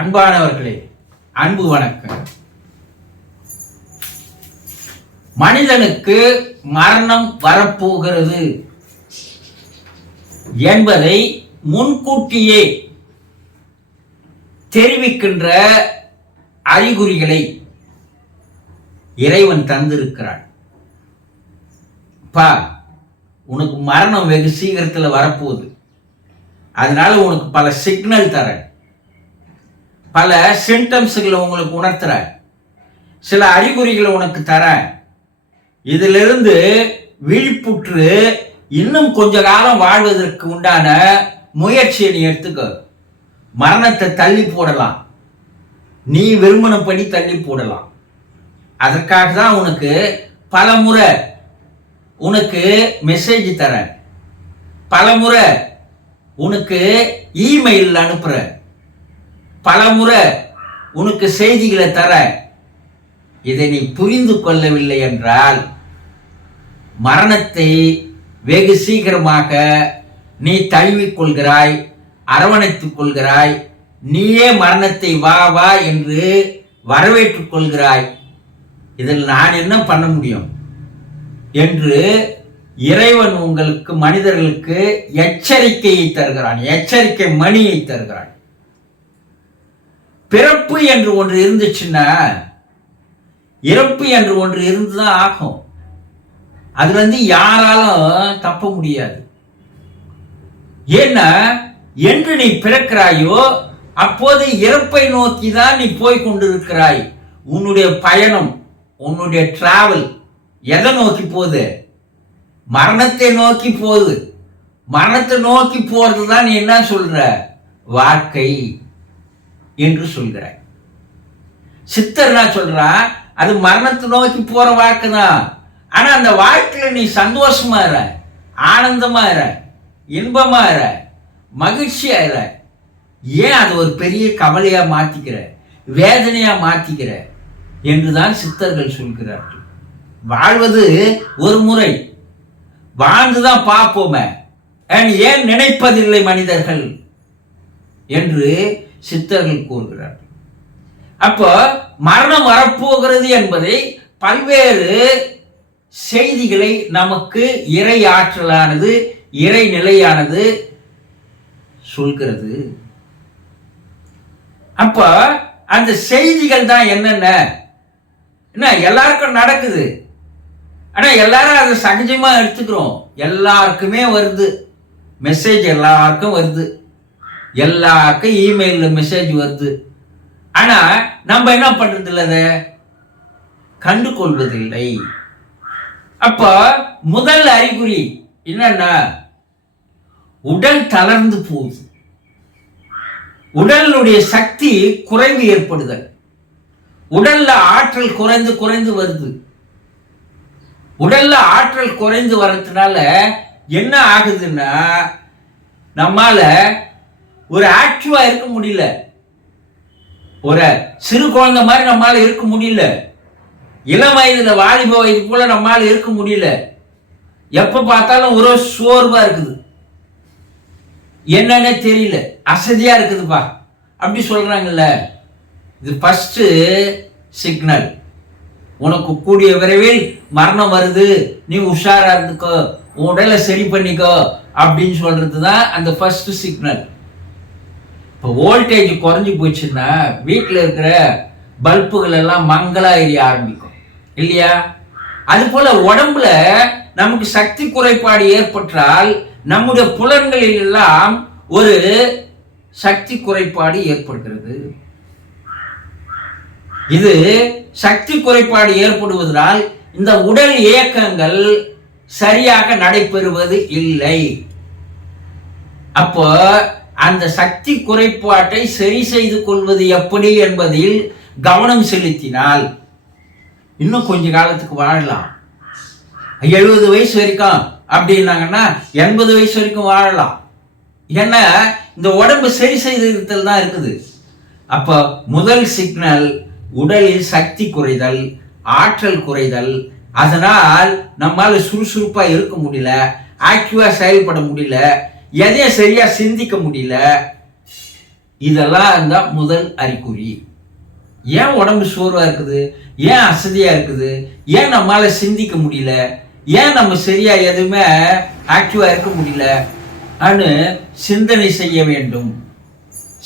அன்பானவர்களே, அன்பு வணக்கம். மனிதனுக்கு மரணம் வரப்போகிறது என்பதை முன்கூட்டியே தெரிவிக்கின்ற அறிகுறிகளை இறைவன் தந்திருக்கிறான். பா, உனக்கு மரணம் வெகு சீக்கிரத்தில் வரப்போகுது. அதனால உனக்கு பல சிக்னல் தரேன், பல சிம்டம்ஸ்களை உங்களுக்கு உணர்த்துறேன், சில அறிகுறிகளை உனக்கு தரேன். இதிலிருந்து விழிப்புற்று இன்னும் கொஞ்ச காலம் வாழ்வதற்கு உண்டான முயற்சியை நீ எடுத்துக்க. மரணத்தை தள்ளி போடலாம், நீ விரும்பினபடி தள்ளி போடலாம். அதற்காக தான் உனக்கு பல முறை உனக்கு மெசேஜ் தரேன், பல முறை உனக்கு இமெயில் அனுப்புறேன், பல முறை உனக்கு செய்திகளை தர. இதை நீ புரிந்து கொள்ளவில்லை என்றால் மரணத்தை வெகு சீக்கிரமாக நீ தழுவிக்கொள்கிறாய், அரவணைத்துக் கொள்கிறாய். நீயே மரணத்தை வா வா என்று வரவேற்றுக் கொள்கிறாய். இதில் நான் என்ன பண்ண முடியும் என்று இறைவன் உங்களுக்கு, மனிதர்களுக்கு எச்சரிக்கையை தருகிறான், எச்சரிக்கை மணியை தருகிறான். பிறப்பு என்று ஒன்று இருந்துச்சுன்னா இறப்பு என்று ஒன்று இருந்துதான் ஆகும். அதுல இருந்து யாராலும் தப்ப முடியாது. ஏன்னா என்று நீ பிறக்கிறாயோ அப்போது இறப்பை நோக்கி தான் நீ போய் கொண்டிருக்கிறாய். உன்னுடைய பயணம், உன்னுடைய டிராவல் எதை நோக்கி போகுது? மரணத்தை நோக்கி போகுது. மரணத்தை நோக்கி போறது தான் நீ என்ன சொல்ற? வாழ்க்கை என்று சொல்கிறாய். சித்தர் என்ன சொல்றா? அது மரணத்தை நோக்கி போற வாழ்க்கை தான். ஆனா அந்த வாழ்க்கையில நீ சந்தோஷமா இரு, ஆனந்தமா இரு, இன்பமா இரு, மகிழ்ச்சியா இரு. ஏன் அது ஒரு பெரிய கவலையா மாத்திக்கிற, வேதனையா மாத்திக்கிற என்றுதான் சித்தர்கள் சொல்கிறார்கள். வாழ்வது ஒரு முறை, வாழ்ந்துதான் பார்ப்போமே, ஏன் நினைப்பதில்லை மனிதர்கள் என்று சித்தர்கள் கூறுகிறார்கள். அப்போ மரணம் வரப்போகிறது என்பதை பல்வேறு செய்திகளை நமக்கு இறை ஆற்றலானது, இறை நிலையானது சொல்கிறது. அப்ப அந்த செய்திகள் தான் என்னென்ன எல்லாருக்கும் நடக்குது. ஆனா எல்லாரும் அதை சகஜமா எடுத்துக்கிறோம். எல்லாருக்குமே வருது மெசேஜ், எல்லாருக்கும் வருது, எல்லாருக்கும் இமெயில்ல மெசேஜ் வருது. ஆனா நம்ம என்ன பண்றது இல்லை, அதை கண்டு கொள்வதில்லை. அப்ப முதல் அறிகுறி என்னன்னா, உடல் தளர்ந்து போகுது, உடலுடைய சக்தி குறைவு ஏற்படுதல், உடல்ல ஆற்றல் குறைந்து குறைந்து வருது. உடல்ல ஆற்றல் குறைந்து வர்றதுனால என்ன ஆகுதுன்னா, நம்மால ஒரு ஆக்டிவா இருக்க முடியல, ஒரு சிறு குழந்தை மாதிரி நம்மால இருக்க முடியல, இளம் வயதுல வாலிப வயது போல நம்மால இருக்க முடியல. எப்ப பார்த்தாலும் ஒரு சோர்வா இருக்குது, என்னன்னே தெரியல, அசதியா இருக்குதுப்பா அப்படி சொல்றாங்கல்ல. இது ஃபர்ஸ்ட் சிக்னல். உனக்கு கூடிய விரைவில் மரணம் வருது, நீ உஷாரா இருந்துக்கோ, உன் உடலை சரி பண்ணிக்கோ அப்படின்னு சொல்றது தான் அந்த ஃபர்ஸ்ட் சிக்னல். இப்போ வோல்டேஜ் குறைஞ்சி போச்சுன்னா வீட்டில் இருக்கிற பல்புகள் எல்லாம் மங்களா எரிய ஆரம்பிக்கும் இல்லையா? அது போல உடம்புல நமக்கு சக்தி குறைபாடு ஏற்பட்டால் நம்முடைய புலன்களில் எல்லாம் ஒரு சக்தி குறைபாடு ஏற்படுகிறது. இது சக்தி குறைபாடு ஏற்படுவதால் இந்த உடல் இயக்கங்கள் சரியாக நடைபெறுவது இல்லை. அப்போ அந்த சக்தி குறைபாட்டை சரி செய்து கொள்வது எப்படி என்பதில் கவனம் செலுத்தினால் இன்னும் கொஞ்ச காலத்துக்கு வாழலாம். 70 வயசு வரைக்கும் அப்படின்னாங்கன்னா 80 வயசு வரைக்கும் வாழலாம். ஏன்னா இந்த உடம்பு சரி செய்தல் தான் இருக்குது. அப்ப முதல் சிக்னல் உடலில் சக்தி குறைதல், ஆற்றல் குறைதல். அதனால் நம்மால சுறுசுறுப்பா இருக்க முடியல, ஆக்டிவா செயல்பட முடியல, எதையும் சரியா சிந்திக்க முடியல. இதெல்லாம் இருந்தா முதல் அறிகுறி. ஏன் உடம்பு சோர்வா இருக்குது, ஏன் அசதியா இருக்குது, ஏன் நம்மளால சிந்திக்க முடியல, ஏன் நம்ம சரியா எதுவுமே ஆக்டிவா இருக்க முடியல அனு சிந்தனை செய்ய வேண்டும்.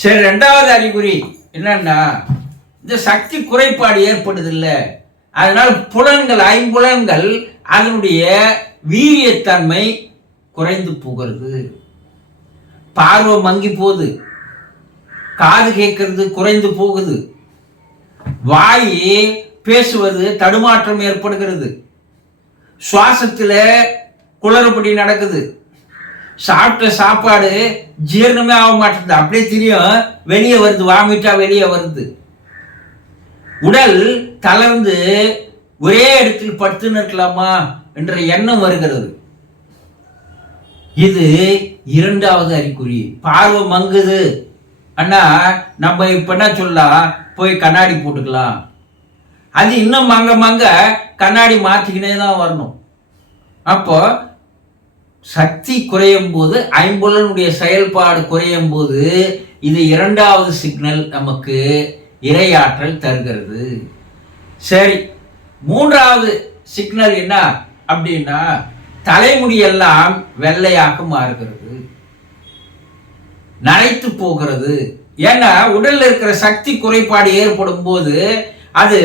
சரி, ரெண்டாவது அறிகுறி என்னன்னா, இந்த சக்தி குறைபாடு ஏற்படுது இல்ல, அதனால புலன்கள், ஐம்புலன்கள் அதனுடைய வீரியத்தன்மை குறைந்து போகிறது. பார்வை மங்கி போகுது, காது கேட்கறது குறைந்து போகுது, வாய் பேசுவது தடுமாற்றம் ஏற்படுகிறது, சுவாசத்துல குளறுபடி நடக்குது, சாப்பிட்ட சாப்பாடு ஜீரணமே ஆக மாட்டேங்குது, அப்படியே தெரியும் வெளியே வருது, வாமிட்டா வெளியே வருது, உடல் தளர்ந்து ஒரே இடத்தில் படுத்து நிற்கலாமா என்ற எண்ணம் வருகிறது. இது இரண்டாவது அறிகுறி. பார்வை மங்குது அண்ணா, நம்ம இப்ப என்ன சொல்லலாம், போய் கண்ணாடி போட்டுக்கலாம். அது இன்னும் மங்க மங்க கண்ணாடி மாற்றிக்கினே தான் வரணும். அப்போ சக்தி குறையும் போது, ஐம்புலனுடைய செயல்பாடு குறையும் போது, இது இரண்டாவது சிக்னல் நமக்கு இரையாற்றல் தருகிறது. சரி, மூன்றாவது சிக்னல் என்ன அப்படின்னா, தலைமுடியெல்லாம் வெள்ளையாக மாறுகிறது, நரைத்து போகிறது. ஏன்னா உடல்ல இருக்கிற சக்தி குறைபாடு ஏற்படும் போது அது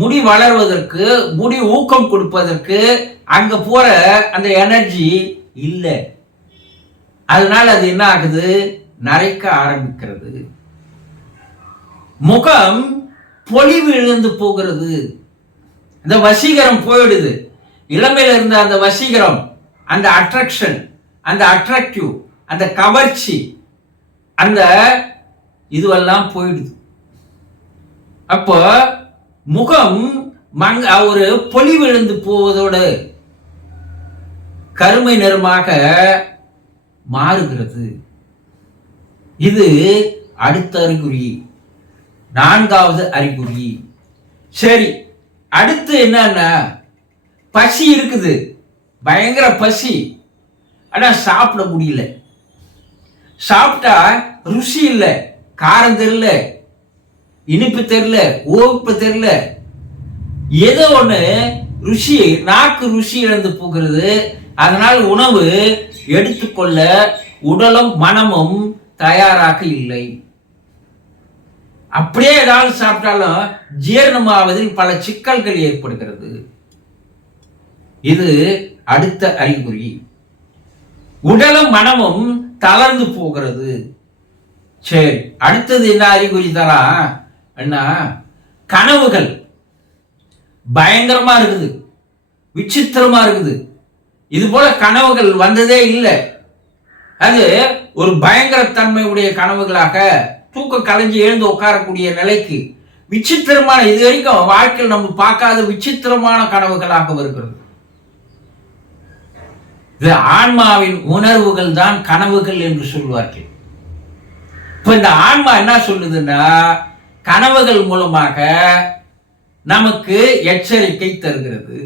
முடி வளர்வதற்கு, முடி ஊக்கம் கொடுப்பதற்கு அங்க போற அந்த எனர்ஜி இல்லை. அதனால அது என்ன ஆகுது, நரைக்க ஆரம்பிக்கிறது. முகம் பொலிவு இழந்து போகிறது, இந்த வசீகரம் போயிடுது. இளமையில இருந்த அந்த வசீகரம், அந்த அட்ராக்ஷன், அந்த அட்ராக்டிவ், அந்த கவர்ச்சி, அந்த இதுவெல்லாம் போயிடுது. அப்போ முகம் ஒரு பொலிவு இழந்து போவதோடு கருமை நிறமாக மாறுகிறது. இது அடுத்த அறிகுறி, நான்காவது அறிகுறி. சரி, அடுத்து என்னன்னா, பசி இருக்குது, பயங்கர பசி, ஆனா சாப்பிட முடியல. சாப்பிட்டா ருசி இல்லை, காரம் தெரியல, இனிப்பு தெரியல, உவப்பு தெரியல, ஏதோ ஒண்ணு ருசி, நாக்கு ருசி இழந்து போகிறது. அதனால் உணவு எடுத்துக்கொள்ள உடலும் மனமும் தயாராக இல்லை. அப்படியே ஏதாவது சாப்பிட்டாலும் ஜீரணமாவதில் பல சிக்கல்கள் ஏற்படுகிறது. இது அடுத்த அறிகுறி. உடலும் மனமும் தளர்ந்து போகிறது. சரி, அடுத்தது என்ன அறிகுறி தரா என்ன, கனவுகள் பயங்கரமா இருக்குது, விசித்திரமா இருக்குது. இது போல கனவுகள் வந்ததே இல்லை. அது ஒரு பயங்கரத்தன்மை உடைய கனவுகளாக, தூக்க கலைஞ்சி எழுந்து உட்காரக்கூடிய நிலைக்கு விசித்திரமான, இது வரைக்கும் வாழ்க்கையில் நம்ம பார்க்காத விசித்திரமான கனவுகளாக வருகிறது. இது ஆன்மாவின் உணர்வுகள் தான் கனவுகள் என்று சொல்வார்கள். இப்ப இந்த ஆன்மா என்ன சொல்லுதுன்னா, கனவுகள் மூலமாக நமக்கு எச்சரிக்கை தருகிறது.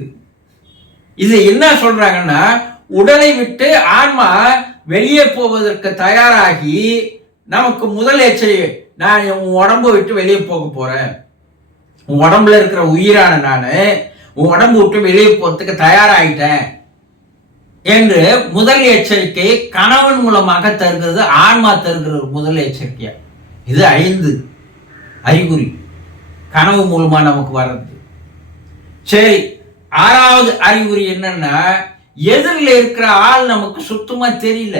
இது என்ன சொல்றாங்கன்னா, உடலை விட்டு ஆன்மா வெளியே போவதற்கு தயாராகி நமக்கு முதல் எச்சரிக்கை, நான் உன் உடம்பை விட்டு வெளியே போக போறேன், உன் உடம்புல இருக்கிற உயிரான நான் உன் உடம்பு விட்டு வெளியே போறதுக்கு தயாராகிட்டேன் என்று முதல் எச்சரிக்கை கனவின் மூலமாக தருகிறது. ஆன்மா தருகிறது முதல் எச்சரிக்கையா. இது 5 அறிகுறி கனவு மூலமா நமக்கு வர்றது. சரி, 6வது அறிகுறி என்னன்னா, எதிரில் இருக்கிற ஆள் நமக்கு சுத்தமா தெரியல.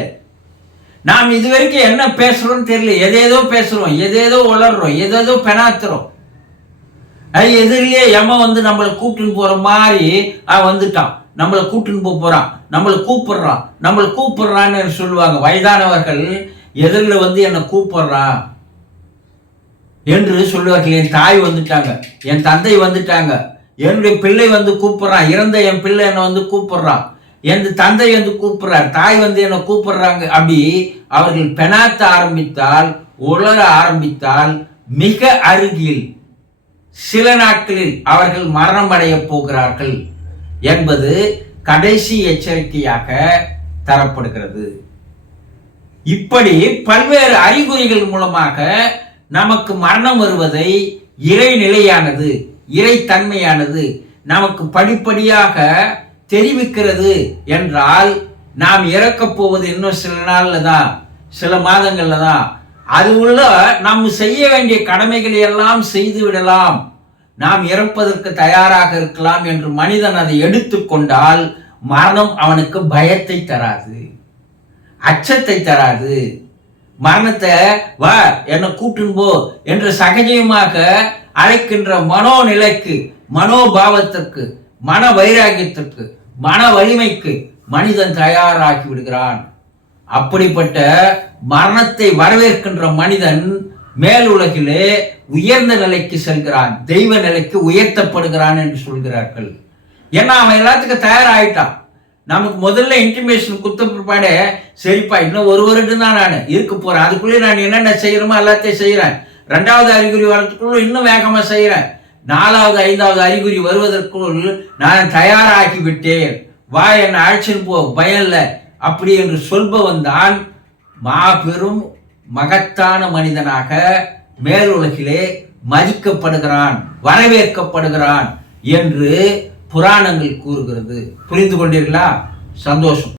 நாம் இதுவரைக்கும் என்ன பேசுறோம் தெரியல, எதேதோ பேசுறோம், எதேதோ உளர்றோம், எதேதோ பெனாத்துறோம். அது எதிரிலேயே எம வந்து நம்மளை கூப்பிட்டுன்னு போற மாதிரி வந்துட்டான், நம்மளை கூப்பிட்டுன்னு போறான், நம்மளை கூப்பிடுறான்னு சொல்லுவாங்க. வயதானவர்கள் எதிரில் வந்து என்னை கூப்பிடுறான் என்று சொல்லுவார்கள். என் தாய் வந்துட்டாங்க, என் தந்தை வந்துட்டாங்க, என்னுடைய பிள்ளை வந்து கூப்பிடுறான், இறந்த என் பிள்ளை என்னை வந்து கூப்பிடுறான், என் தந்தை வந்து கூப்பிடுறார், தாய் வந்து என்னை கூப்பிடுறாங்க. அப்படி அவர்கள் பெணாத்த ஆரம்பித்தால், உளர ஆரம்பித்தால், மிக அருகில் சில நாட்களில் அவர்கள் மரணம் அடைய போகிறார்கள் என்பது கடைசி எச்சரிக்கையாக தரப்படுகிறது. இப்படி பல்வேறு அறிகுறிகள் மூலமாக நமக்கு மரணம் வருவதை இறைநிலையானது, இறைத்தன்மையானது நமக்கு படிப்படியாக தெரிவிக்கிறது என்றால், நாம் இறக்கப் போவது இன்னும் சில நாள்ல தான், சில மாதங்கள்ல தான். அது உள்ள நாம் செய்ய வேண்டிய கடமைகளை எல்லாம் செய்து விடலாம், நாம் இறப்பதற்கு தயாராக இருக்கலாம் என்று மனிதன் அதை எடுத்துக்கொண்டால் மரணம் அவனுக்கு பயத்தை தராது, அச்சத்தை தராது. மரணத்தை வா என்னை கூட்டுன்னு போ என்று சகஜமாக அழைக்கின்ற மனோநிலைக்கு, மனோபாவத்திற்கு, மன வைராகியத்திற்கு, மன வலிமைக்கு மனிதன் தயாராகி விடுகிறான். அப்படிப்பட்ட மரணத்தை வரவேற்கின்ற மனிதன் மேலுலகிலே உயர்ந்த நிலைக்கு செல்கிறான், தெய்வ நிலைக்கு உயர்த்தப்படுகிறான் என்று சொல்கிறார்கள். ஏன்னா அவன் எல்லாத்துக்கும் தயாராகிட்டான். நமக்கு முதல்ல இன்டிமேஷன் குத்த பிற்பாடு, சரிப்பா இன்னும் ஒரு வருடம் தான் நான் இருக்க போறேன், அதுக்குள்ளே நான் என்னென்ன செய்யணுமோ எல்லாத்தையும் செய்யறேன், 2வது அறிகுறி வரதுக்குள்ள இன்னும் வேகமா செய்யறேன், 4வது 5வது அறிகுறி வருவதற்குள் நான் தயாராகி விட்டேன், வா என்னை அழைச்சின்னு போ, பயம் இல்லை அப்படி என்று சொல்பவன் தான் மாபெரும் மகத்தான மனிதனாக மேலுலகிலே மதிக்கப்படுகிறான், வரவேற்கப்படுகிறான் என்று புராணங்கள் கூறுகிறது. புரிந்து கொண்டீர்களா? சந்தோஷம்.